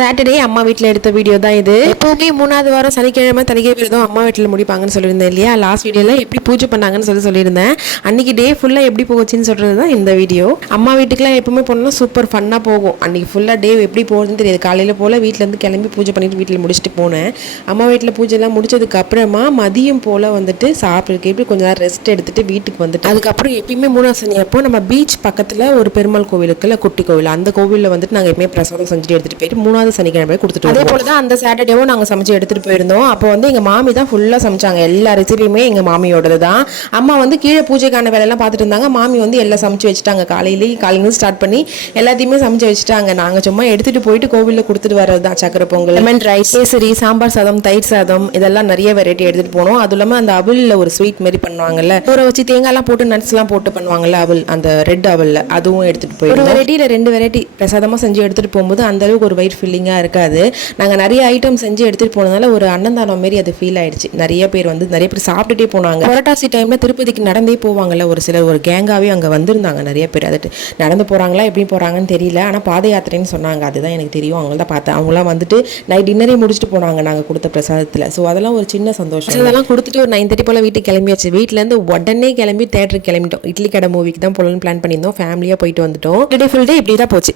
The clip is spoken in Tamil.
சாட்டர்டே அம்மா வீட்டில் எடுத்த வீடியோ தான் இது. எப்போவுமே 3வது வாரம் சனிக்கிழமை தனிக்கை விரதம் அம்மா வீட்டில் முடிப்பாங்கன்னு சொல்லியிருந்தேன் இல்லையா. லாஸ்ட் வீடியோவில் எப்படி பூஜை பண்ணாங்கன்னு சொல்லியிருந்தேன். அன்றைக்கி டே ஃபுல்லாக எப்படி போச்சுன்னு சொல்கிறது தான் இந்த வீடியோ. அம்மா வீட்டுக்குலாம் எப்பவுமே போனோம்னா சூப்பர் ஃபன்னாக போகும். அன்றைக்கி ஃபுல்லாக டே எப்படி போகுதுன்னு தெரியாது. காலையில் போல் வீட்டிலேருந்து கிளம்பி பூஜை பண்ணிட்டு வீட்டில் முடிச்சுட்டு போனேன். அம்மா வீட்டில் பூஜைலாம் முடிச்சதுக்கு அப்புறமா மதியம் போல் வந்துட்டு சாப்பிட்றதுக்கு எப்படி கொஞ்சம் நேரம் ரெஸ்ட் எடுத்துகிட்டு வீட்டுக்கு வந்துட்டு அதுக்கப்புறம் எப்பயுமே 3வது சனி அப்போ நம்ம பீச் பக்கத்தில் ஒரு பெருமாள் கோவில் இருக்குல்ல, குட்டி கோவில், அந்த கோவிலில் வந்துட்டு நாங்கள் எப்பவுமே பிரசாதம் செஞ்சுட்டு எடுத்துகிட்டு போயிட்டு 3வது சனிக்கிழமை கொடுத்துட்டு அதே போல தான் அந்த சாட்டர்டேவும் நாங்கள் சமைச்சு எடுத்துகிட்டு போயிருந்தோம். அப்போ வந்து எங்கள் மாமி தான் ஃபுல்லாக சமைச்சாங்க. எல்லா ரெசிபியுமே எங்கள் மாமியோடது தான். அம்மா வந்து கீழே பூஜைக்கான வேலையெல்லாம் பார்த்துட்டு இருந்தாங்க. மாமி வந்து எல்லாம் சமைச்சு வச்சுட்டாங்க. காலையிலேருந்து ஸ்டார்ட் பண்ணி எல்லாத்தையுமே சமைச்சு வச்சுட்டாங்க. நாங்கள் சும்மா எடுத்துகிட்டு போயிட்டு கோவிலில் கொடுத்துட்டு வரது தான். சக்கரை பொங்கல், லெமன் ரைஸ், கேசரி, சாம்பார் சாதம், தயிர் சாதம், இதெல்லாம் நிறைய வெரைட்டி எடுத்துகிட்டு போனோம். அதுவும் இல்லாமல் அந்த அவலில் ஒரு ஸ்வீட் மாரி பண்ணுவாங்கல்ல, ஊற வச்சு தேங்காய்லாம் போட்டு நட்ஸ்லாம் போட்டு பண்ணுவாங்கல்ல, அவல், அந்த ரெட் அவலில், அதுவும் எடுத்துகிட்டு போய் ஒரு வெரைட்டியில் 2 வெரைட்டி பிரசாதமாக செஞ்சு எடுத்துகிட்டு போகும்போது அந்தளவுக்கு ஒரு வயிறு ஃபில்லிங்காக இருக்காது. நாங்கள் நிறைய ஐட்டம் செஞ்சு எடுத்துகிட்டு போனதால ஒரு அன்னதானம் மாரி அது ஃபீல் ஆயிடுச்சு. நிறைய பேர் சாப்பிட்டுட்டே போனாங்க. புரட்டாசி டைமில் திருப்பதிக்கு நடந்தே போவாங்கல்ல, ஒரு சிலர் ஒரு கேங்காகவே அங்கே வந்திருந்தாங்க நிறைய பேர். அதுட்டு நடந்து போகிறாங்களா எப்படி போகிறாங்கன்னு தெரியல, ஆனால் பாத யாத்திரைன்னு சொன்னாங்க. அதுதான் எனக்கு தெரியும். அவங்கள தான் பார்த்தேன். அவங்களாம் வந்துட்டு நைட் டின்னரே முடிச்சுட்டு போனாங்க நாங்கள் கொடுத்த பிரசாதத்தில். ஸோ அதெல்லாம் ஒரு சின்ன சந்தோஷம். அதெல்லாம் கொடுத்துட்டு ஒரு 9:30 போல் வீட்டுக்கு கிளம்பியாச்சு. வீட்டிலேருந்து உடனே கிளம்பி தேட்டருக்கு கிளம்பிட்டோம். இட்லி கடை மூவிக்கு தான் போகலான்னு பிளான் பண்ணியிருந்தோம். ஃபேமிலியாக போயிட்டு வந்துட்டோம். ஃபுல் டே இப்படி தான் போச்சு.